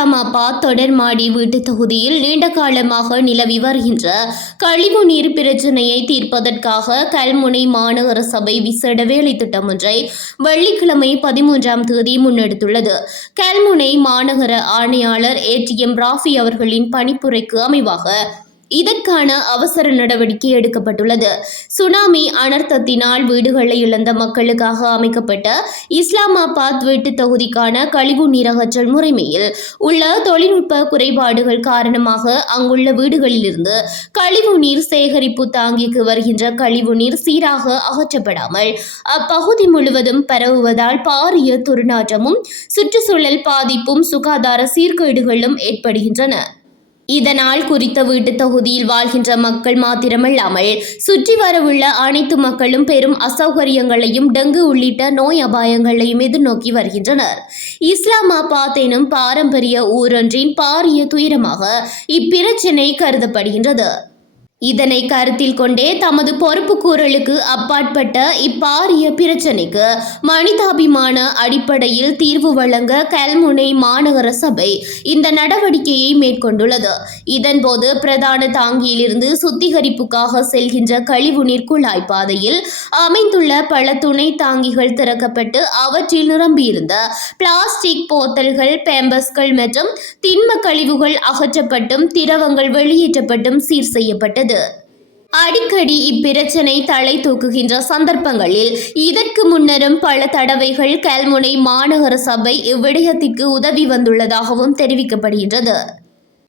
இஸ்லாமாபாத் தொடர்மாடி வீட்டு தொகுதியில் நீண்ட காலமாக நிலவி வருகின்ற கழிவு நீர் பிரச்சினையை தீர்ப்பதற்காக கல்முனை மாநகர சபை விசேட வேலை திட்டம் ஒன்றை வெள்ளிக்கிழமை 13ஆம் தேதி முன்னெடுத்துள்ளது. கல்முனை மாநகர ஆணையாளர் ATM ராஃபி அவர்களின் பணிப்புரைக்கு அமைவாக இதற்கான அவசர நடவடிக்கை எடுக்கப்பட்டுள்ளது. சுனாமி அனர்த்தத்தினால் வீடுகளை இழந்த மக்களுக்காக அமைக்கப்பட்ட இஸ்லாமாபாத் வீட்டு தொகுதிக்கான கழிவு நீர் அகற்றல் முறைமையில் உள்ள தொழில்நுட்ப குறைபாடுகள் காரணமாக அங்குள்ள வீடுகளிலிருந்து கழிவு நீர் சேகரிப்பு தாங்கிக்கு வருகின்ற கழிவு நீர் சீராக அகற்றப்படாமல் அப்பகுதி முழுவதும் பரவுவதால் பாரிய துர்நாற்றமும் சுற்றுச்சூழல் பாதிப்பும் சுகாதார சீர்கேடுகளும் ஏற்படுகின்றன. இதனால் குறித்த வீட்டு தொகுதியில் வாழ்கின்ற மக்கள் மாத்திரமல்லாமல் சுற்றி வரவுள்ள அனைத்து மக்களும் பெரும் அசௌகரியங்களையும் டெங்கு உள்ளிட்ட நோய் அபாயங்களையும் எதிர்நோக்கி வருகின்றனர். இஸ்லாமாபாத் எனும் பாரம்பரிய ஊரொன்றின் பாரிய துயரமாக இப்பிரச்சினை கருதப்படுகின்றது. இதனை கருத்தில் கொண்டே தமது பொறுப்புக்கூறலுக்கு அப்பாற்பட்ட இப்பாரிய பிரச்சினைக்கு மனிதாபிமான அடிப்படையில் தீர்வு வழங்க கல்முனை மாநகர சபை இந்த நடவடிக்கையை மேற்கொண்டுள்ளது. இதன்போது பிரதான தாங்கியிலிருந்து சுத்திகரிப்புக்காக செல்கின்ற கழிவுநீர் குழாய் பாதையில் அமைந்துள்ள பல துணை தாங்கிகள் திறக்கப்பட்டு அவற்றில் நிரம்பியிருந்த பிளாஸ்டிக் போத்தல்கள், பேம்பஸ்கள் மற்றும் திண்ம கழிவுகள் அகற்றப்பட்டும் திரவங்கள் வெளியேற்றப்பட்டும் சீர் செய்யப்பட்டது. அடிக்கடி இப்பிரச்சினை தலை தூக்குகின்ற சந்தர்ப்பங்களில் இதற்கு முன்னரும் பல தடவைகள் கல்முனை மாநகர சபை இவ்விடயத்திற்கு உதவி வந்துள்ளதாகவும் தெரிவிக்கப்படுகின்றது.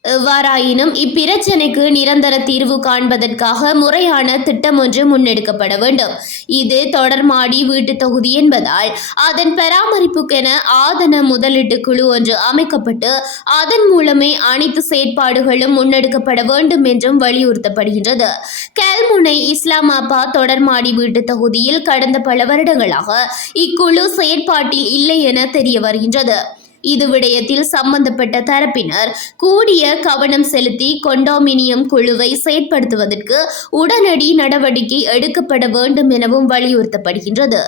எவ்வாறாயினும் இப்பிரச்சினைக்கு நிரந்தர தீர்வு காண்பதற்காக முறையான திட்டம் ஒன்று முன்னெடுக்கப்பட வேண்டும். இது தொடர்மாடி வீட்டு தொகுதி என்பதால் அதன் பராமரிப்புக்கென ஆதன முதலீட்டு குழு ஒன்று அமைக்கப்பட்டு அதன் மூலமே அனைத்து செயற்பாடுகளும் முன்னெடுக்கப்பட வேண்டும் என்றும் வலியுறுத்தப்படுகின்றது. கல்முனை இஸ்லாமாபாத் தொடர்மாடி வீட்டு தொகுதியில் கடந்த பல வருடங்களாக இக்குழு செயற்பாட்டில் இல்லை என தெரிய வருகின்றது. இது விடயத்தில் சம்பந்தப்பட்ட தரப்பினர் கூடிய கவனம் செலுத்தி கொண்டோமினியம் குழுவை செயற்படுத்துவதற்கு உடனடி நடவடிக்கை எடுக்கப்பட வேண்டும் எனவும் வலியுறுத்தப்படுகின்றது.